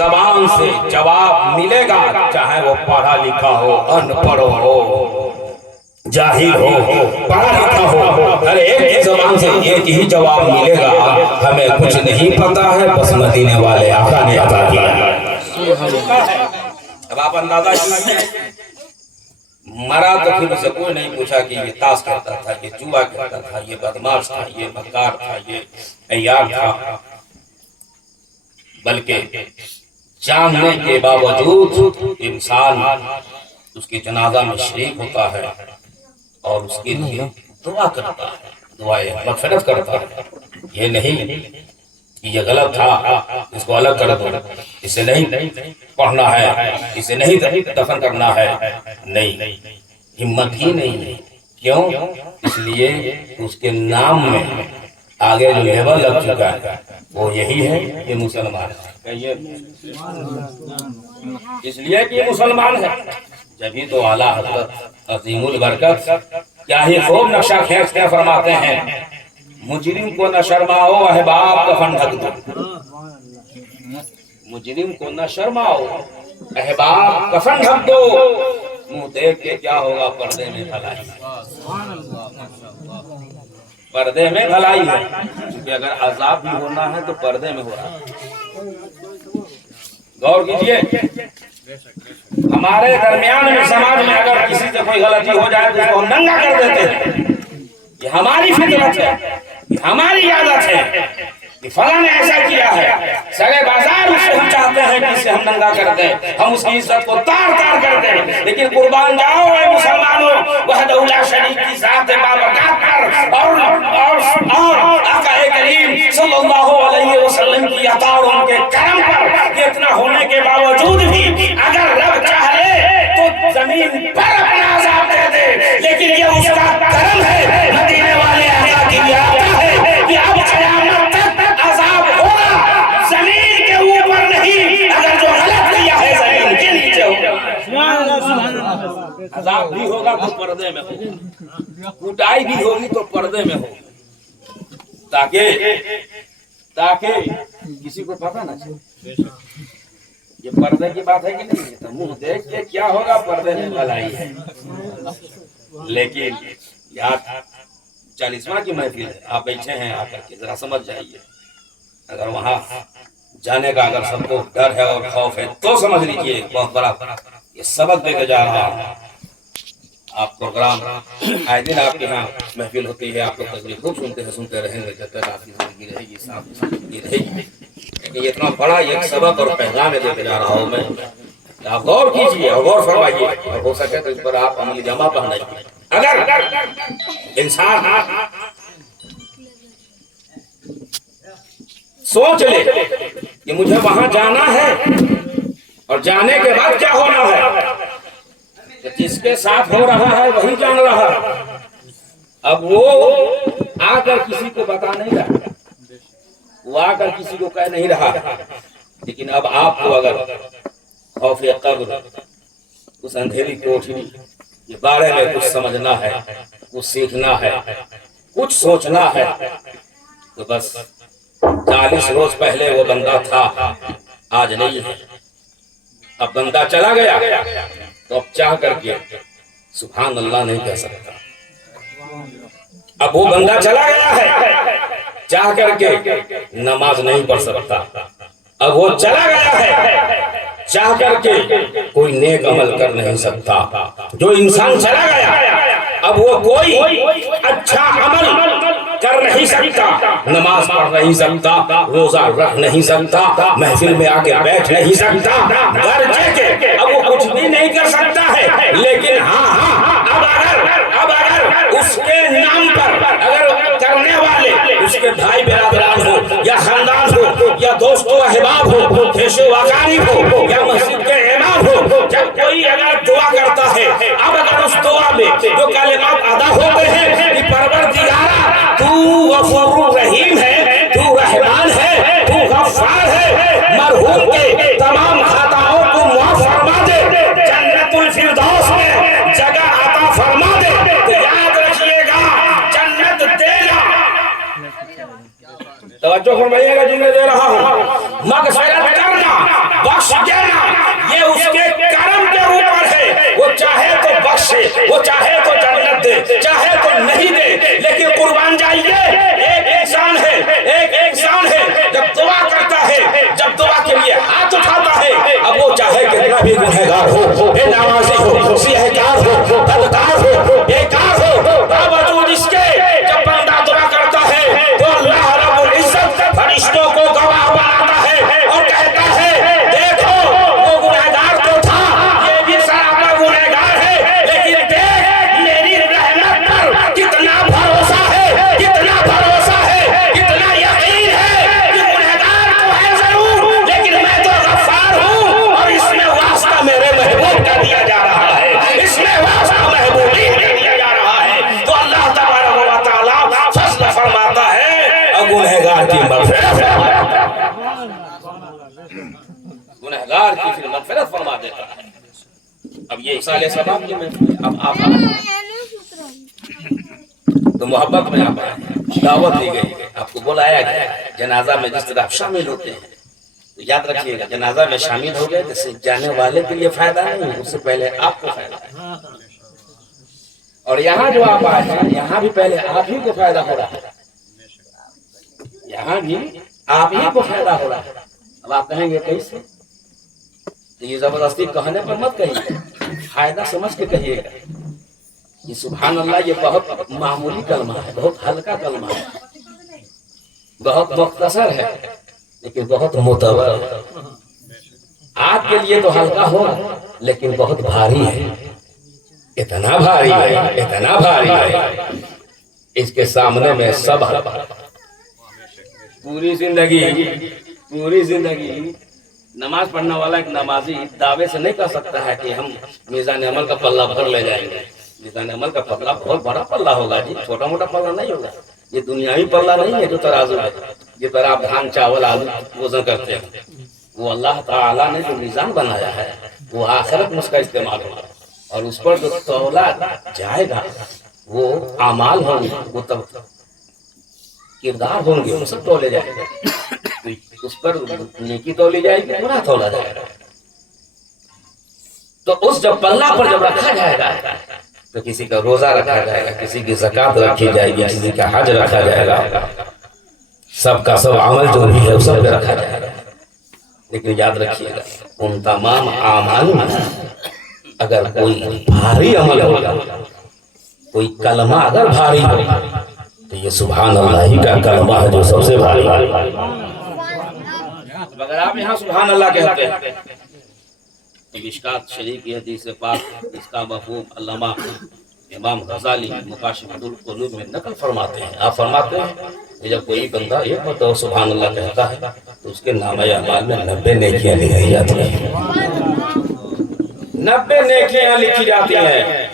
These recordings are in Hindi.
जबान से जवाब मिलेगा, चाहे वो पढ़ा लिखा हो, अनपढ़ हो, जाहिल हो, पढ़ा लिखा हो, हर एक की जबान से एक ही जवाब मिलेगा, हमें कुछ नहीं पता है, बस मदीने वाले आका ने अता किया। अब आप अंदाजा कीजिए, मरा तो फिर उसे कोई नहीं पूछा कि ये ताश खेलता था, ये जुआ खेलता था, ये बदमाश था, ये मक्कार था, ये अय्यार था, बल्कि जानने के बावजूद इंसान उसके जनाजा में शरीक होता है और उसके लिए दुआ करता है, दुआएं मग़फ़िरत करता है। ये नहीं कि ये गलत था, इसको अलग कर दो, इसे नहीं पढ़ना है, इसे नहीं दफन करना है, नहीं, हिम्मत ही नहीं है। क्यों? इसलिए उसके नाम में आगे जो लेवल लग चुका है वो यही है कि मुसलमान है, इसलिए कि मुसलमान है। जभी तो आला हज़रत अज़ीमुल बरकत क्या ही खूब नक्शा खींच के फरमाते हैं, मुजरिम को न शर्माओ अहबाब कफन ढक दो, मुजरिम को न शर्माओ अहबाब कफन ढक दो, मुंह देख के क्या होगा, पर्दे में भलाई, पर्दे में भलाई है। क्योंकि अगर अजाब भी होना है तो पर्दे में हो रहा है। गौर कीजिए, हमारे दरमियान में समाज में अगर किसी से कोई गलती हो जाए तो उसको हम नंगा कर देते हैं। ये हमारी फितरत है, ये हमारी आदत है कि फला ने ऐसा किया है, सगे बाजार उससे हम चाहते हैं कि इसे हम नंगा कर दें, हम उसकी इज्जत को तार तार कर दें। लेकिन कुर्बान जाओ ऐ मुसलमानों, वहदहु ला शरीक की ज़ात बाबरकत पर और आका करीम सल्लल्लाहु अलैहि वसल्लम की अता और उनके करम पर इतना होने के बावजूद भी अगर रब चाहे तो जमीन पर अपना अज़ाब दे दे, लेकिन ये उसका करम है। मदीने वाले आका की आता है कि अब क़यामत तक अज़ाब होगा, जमीन के ऊपर नहीं, अगर जो गलत किया है जमीन के नीचे होगा। अज़ाब भी होगा तो पर्दे में होगा, कुटाई भी होगी तो पर्दे में होगी, ताकि किसी को पता ना चले। ये पर्दे की बात है कि नहीं? तो मुंह देख के क्या होगा, पर्दे में भलाई है। लेकिन यार 40वां की महफिल है, आप बैठे हैं, आकर के जरा समझ जाइए। अगर वहां जाने का अगर सबको डर है और खौफ है तो समझ लीजिए बहुत बड़ा ये सबक देके जा रहा है। आप प्रोग्राम आए दिन आपके यहाँ महफिल होती है, आप लोग तकरीर खूब सुनते हैं, सुनते रहेंगे जब तक आपकी जिंदगी रहेगी, साथ जिंदगी रहेगी। लेकिन इतना बड़ा एक सबक और पैगाम देके जा रहा हूँ मैं, आप गौर कीजिए और गौर फरमाइए, और हो सके तो इस पर आप अमली जमा पहनाइए। अगर इंसान सोच ले कि मुझे वहां जाना है और जाने के बाद क्या होना है, तो जिसके साथ हो रहा है वही जान रहा है। अब वो आकर किसी को बता नहीं रहा, वो आकर किसी को कह नहीं रहा, लेकिन अब आपको अगर खौफ कब्र, उस अंधेरी कोठरी के बारे में कुछ समझना है, कुछ सीखना है, कुछ सोचना है, तो बस 40 रोज पहले वो बंदा था, आज नहीं है। अब बंदा चला गया तो अब चाह करके सुभान अल्लाह नहीं कह सकता। अब वो बंदा चला गया है, चाह करके नमाज नहीं पढ़ सकता। अब वो चला गया है, चाह करके कोई नेक अमल कर नहीं सकता। जो इंसान चला गया अब वो कोई अच्छा अमल कर नहीं सकता, नमाज पढ़ नहीं सकता, रोजा रख नहीं सकता, महफिल में आके बैठ नहीं सकता, घर जाके अब वो कुछ भी नहीं कर सकता है। लेकिन हाँ अब अगर उसके नाम पर अगर करने वाले उसके भाई बिरादरान हो या खानदान हो या दोस्तों अहबाब हो, खेशो वाकारी हो या मस्जिद के इमाम हो, जब कोई अगर दुआ करता है, अब अगर उस दुआ में जो कलिमात अदा होते हैं कि परवरदिगारा तू गफूर रहीम है, तू रहमान है, तू गफ्फार है, मरहूम के तमाम खताओं को माफ फरमा दे, जन्नतुल फिरदौस में जगह अता फरमा दे, तो याद रखिएगा जन्नत देना, तवज्जो फरमाइएगा, जिन्हें दे रहा हूं, मग़फ़िरत करना, गुनहगार की फिर मगफिरत फरमा देता है। अब ये साले सबाब की महफिल, अब आप तो मोहब्बत में आप आए, दावत दी गई, आपको बुलाया गया, जनाजा में जिस तरह आप शामिल होते हैं, तो याद रखिएगा जनाजा में शामिल हो गए तो जाने वाले के लिए फायदा नहीं, उससे पहले आपको फायदा है। और यहाँ जो आप आए हैं, यहाँ भी पहले आप ही को फायदा हो रहा है, यहाँ भी आप ही को फायदा हो रहा है। अब आप कहेंगे कैसे? तो ये जबरदस्ती कहने पर मत कहिए, फायदा समझ के कहिएगा। ये सुभान अल्लाह ये बहुत मामूली कलमा है, बहुत हल्का कलमा है, बहुत मुख्तसर है, लेकिन बहुत मोतबर है। आपके लिए तो हल्का हो, लेकिन बहुत भारी है, इतना भारी है, इतना भारी है, इसके सामने में सब पूरी जिंदगी नमाज पढ़ने वाला एक नमाजी दावे से नहीं कर सकता है कि हम मीज़ान अमल का पल्ला भर ले जाएंगे। मीज़ान अमल का पल्ला बहुत बड़ा पल्ला होगा जी, छोटा मोटा पल्ला नहीं होगा। ये दुनियावी पल्ला नहीं है जो तराजू है, ये पर आप धान चावल आलू वजन करते हैं। वो अल्लाह ताला ने जो मीज़ान बनाया है वो आखिरत में उसका इस्तेमाल होगा, और उस पर जो तौला जाएगा वो आमाल होंगे, वो तब किरदार होंगे, वो सब तौले जाएंगे। उस पर नेकी तौली जाएगी, गुनाह तौला जाएगा। तो उस जब पल्ला पर जब रखा जाएगा तो किसी का रोजा रखा जाएगा, किसी की ज़कात रखी जाएगी, किसी का हज रखा जाएगा, सबका सब अमल जो भी है सब पे रखा जाएगा। लेकिन याद रखिएगा उन तमाम आमाल में अगर कोई भारी अमल होगा, कोई कलमा अगर भारी होगा, तो ये सुभान अल्लाह ही का कलमा है जो सबसे भारी है। अगर आप यहाँ सुभान अल्लाह कहते हैं, मिशकात शरीफ की हदीस पाक इसका मफहूम अल्लामा इमाम गजाली मुकाशिफुल कुलूब में नकल फरमाते हैं। आप फरमाते हैं कि जब कोई बंदा एक मरतबा सुभान अल्लाह कहता है तो उसके नामे अमाल में 90 नेकियां लिखी जाती हैं, 90 नेकियां लिखी जाती हैं।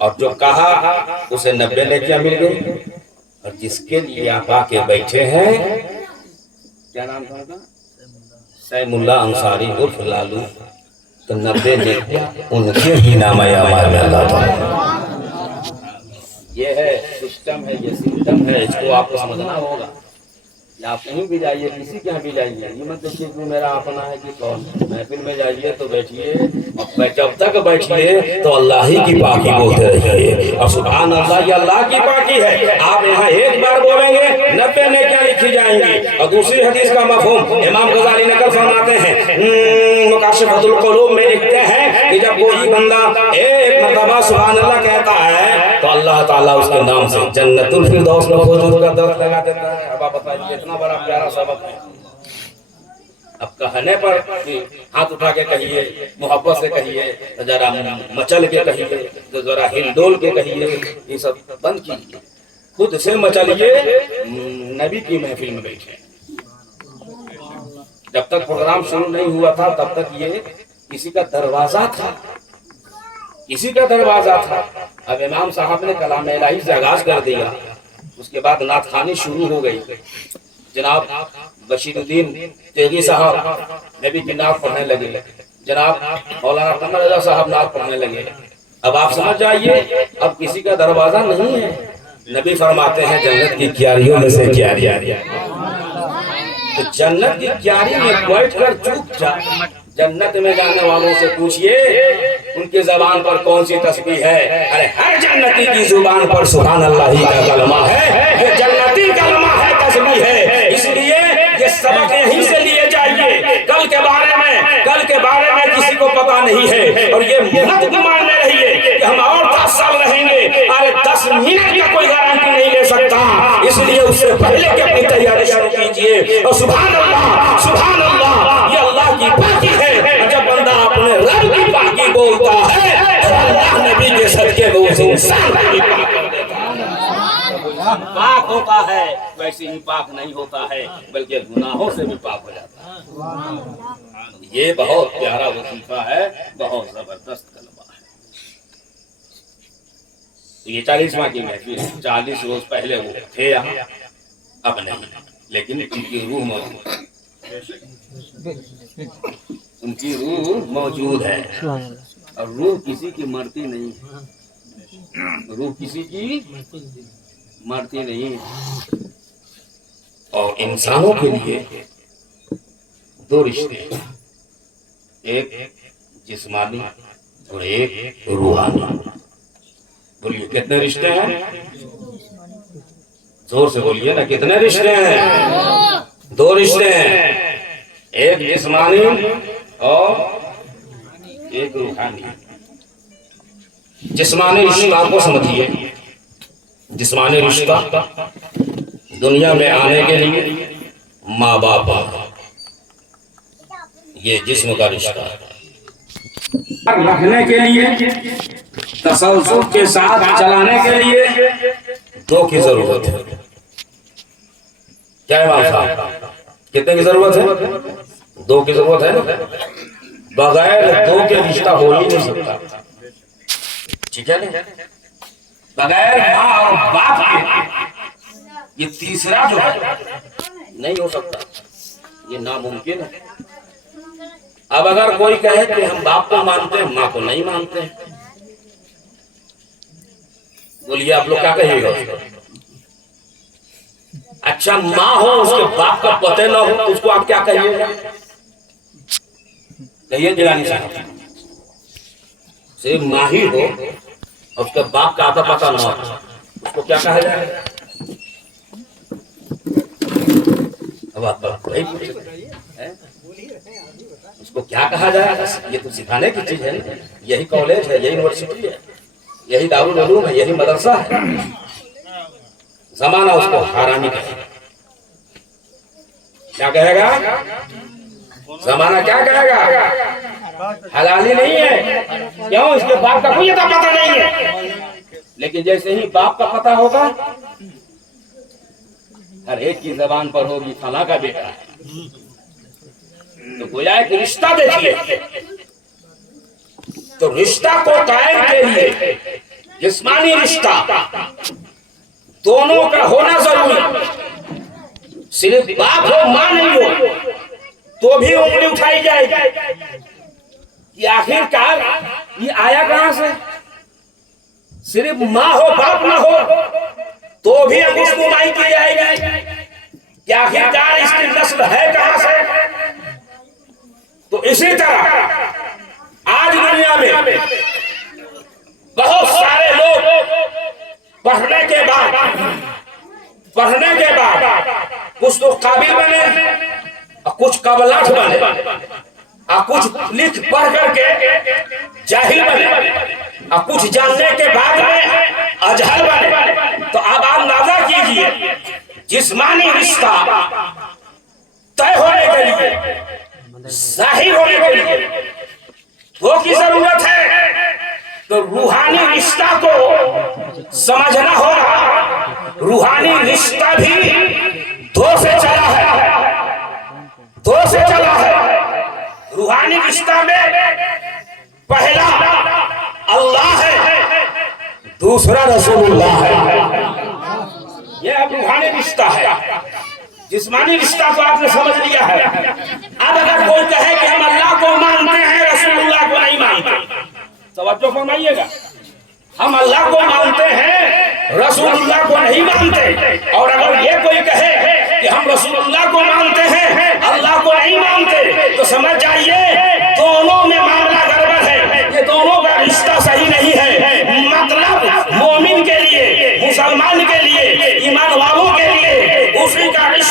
और जो कहा उसे 90 नेकियां मिल गई, और जिसके लिए आप आके बैठे हैं, क्या नाम था उनका, सैमुल्लाह अंसारी उर्फ लालू, तो 90 नेकियां उनके ही नामे अमाल में अल्लाह ताला। ये है सिस्टम है, ये सिस्टम है, इसको आपको समझना होगा। आप कहीं भी जाइए, किसी के यहाँ भी जाइए, ये मत देखिए कि मेरा अपना है कि कौन। महफिल में जाइए तो बैठिए, और जब तक बैठिए तो अल्लाह ही की पाकी बोलते रहिए, और सुभान अल्लाह ये अल्लाह की पाकी है। आप यहाँ एक बार बोलेंगे 90 नेकियां लिखी जाएंगी। और दूसरी हदीस का मफहूम इमाम गजाली नकल फरमाते हैं, मुकाशिफुल कुलूब में लिखते हैं कि जब कोई बंदा एक मरतबा सुभान अल्लाह कहता है तो अल्लाह ताला उसके नाम से जन्नतुल फिरदौस में खुद का दर्द लगा देता है। अब आप बताइए, इतना बड़ा प्यारा सबक है। अब कहने पर हाथ उठा के कहिए, मोहब्बत से कहिए, जरा मचल के कहिए, तो जरा हिलडोल के कहिए, ये सब बंद कीजिए, खुद से मचलिए। नबी की महफिल में बैठे, जब तक प्रोग्राम शुरू नहीं हुआ था तब तक ये किसी का दरवाजा था, किसी का दरवाजा था। अब इमाम साहब ने कलाम इलाही से आगाज कर दिया, उसके बाद नात खानी शुरू हो गई। जनाब बशीरुद्दीन तेगी साहब नबी की नात पढ़ने लगे, जनाब मौलाना कमर रजा साहब नात पढ़ने लगे। अब आप समझ जाइए, अब किसी का दरवाजा नहीं है। नबी फरमाते हैं जन्नत की क्यारियों में से क्यारियां, तो जन्नत की क्यारी में बैठ कर चुपचाप जन्नत में जाने वालों से पूछिए उनकी जबान पर कौन सी तस्बीह है। अरे हर जन्नती की जुबान पर सुभान अल्लाह ही का कलमा है, ये जन्नती कलमा है, तस्बीह है। इसलिए ये सबक यहीं से लिए जाइए। कल के बारे में किसी को पता नहीं है, और ये मत गुमान में रहिए कि हम और 10 साल रहेंगे। अरे 10 मिनट का कोई गारंटी नहीं ले सकता, इसलिए उससे पहले की अपनी तैयारी शुरू कीजिए। और सुभान अल्लाह ये अल्लाह की पाकी है। जब बंदा अपने रब की पाकी बोलता है तो अल्लाह नबी के सदके में उस इंसान को भी पाक कर देता है। पाक होता है, वैसे ही पाक नहीं होता है, बल्कि गुनाहों से भी पाक हो जाता है। ये बहुत प्यारा वजीफा है, बहुत जबरदस्त कलमा है। तो ये 40वां की महफिल, 40 रोज पहले वो थे यहाँ, अब नहीं, लेकिन उनकी रूह मौजूद। उनकी रूह मौजूद है और रूह किसी की मरती नहीं है, रूह किसी की मरती नहीं है। और इंसानों के लिए दो रिश्ते हैं, एक जिस्मानी और एक रूहानी। बोलिए कितने रिश्ते हैं? जोर से बोलिए ना, कितने रिश्ते हैं? दो रिश्ते हैं, एक जिस्मानी और एक रूहानी। जिस्मानी रिश्ता को समझिए। जिस्मानी रिश्ता दुनिया में आने के लिए माँ बाप, ये जिस्म का रिश्ता है। रखने के लिए, तसल्सल के साथ चलाने के लिए दो की जरूरत है। क्या है इमाम साहब, कितने की जरूरत है? दो की जरूरत है ना। बगैर दो के रिश्ता हो ही नहीं सकता, ठीक है ना। बगैर माँ और बाप के ये तीसरा जो है नहीं हो सकता, ये नामुमकिन है। अब अगर कोई कहे कि हम बाप को मानते हैं, माँ को नहीं मानते हैं, बोलिए आप लोग क्या कहिएगा उसको? अच्छा माँ हो उसके बाप का पता ना हो तो उसको आप क्या कहिएगा? कहिए जिलानी साहब। सिर्फ माँ ही हो और उसके बाप का आता पता ना हो, उसको क्या कहा जाएगा? अब आप वही उसको क्या कहा जाएगा? ये तो सिखाने की चीज है ना। यही कॉलेज है, यही यूनिवर्सिटी है, यही दारुल उलूम है, यही मदरसा है। जमाना उसको हरामी कहेगा। क्या कहेगा? जमाना क्या कहेगा? हलाली नहीं है। क्यों? इसके बाप का कोई अता पता नहीं है। लेकिन जैसे ही बाप का पता होगा, हर एक की जबान पर होगी फला का बेटा है। तो गोया एक रिश्ता देखिए, तो रिश्ता को कायम के लिए जिस्मानी रिश्ता दोनों का होना जरूरी। सिर्फ बाप हो मां नहीं हो तो भी उंगली उठाई जाएगी कि आखिरकार ये आया कहां से। सिर्फ मां हो बाप ना हो तो भी अंगुशनुमाई की जाएगी कि आखिरकार इसकी नस्ल है कहां से। तो इसी तरह आज दुनिया में बहुत सारे लोग पढ़ने के बाद कुछ तो काबिल बने और कुछ कबलाठ बने और कुछ लिख पढ़ करके जाहिल बने और कुछ जानने के बाद में अजहल बने। तो अब आप अंदाजा कीजिए, जिस्मानी रिश्ता तय होने के लिए, जाहिर होने के लिए दो की जरूरत है। तो रूहानी रिश्ता को समझना होगा। रूहानी रिश्ता भी दो से चला है, दो से चला है। रूहानी रिश्ता में पहला अल्लाह है, दूसरा रसूलुल्लाह है। यह रूहानी रिश्ता है। जिस्मानी रिश्ता तो आपने समझ लिया है। अब अगर कोई कहे कि हम अल्लाह को मानते हैं, रसूलुल्लाह को नहीं मानते, तवज्जो फरमाइएगा। हम अल्लाह को मानते हैं, रसूलुल्लाह को नहीं मानते। और अगर ये कोई कहे कि हम रसूलुल्लाह को मानते हैं, अल्लाह को नहीं मानते, तो समझ जाइए दोनों में मामला गड़बड़ है। ये दोनों का रिश्ता सही नहीं है। मतलब मोमिन के लिए, मुसलमान के लिए, ईमान वालों के लिए उसी का रिश्ता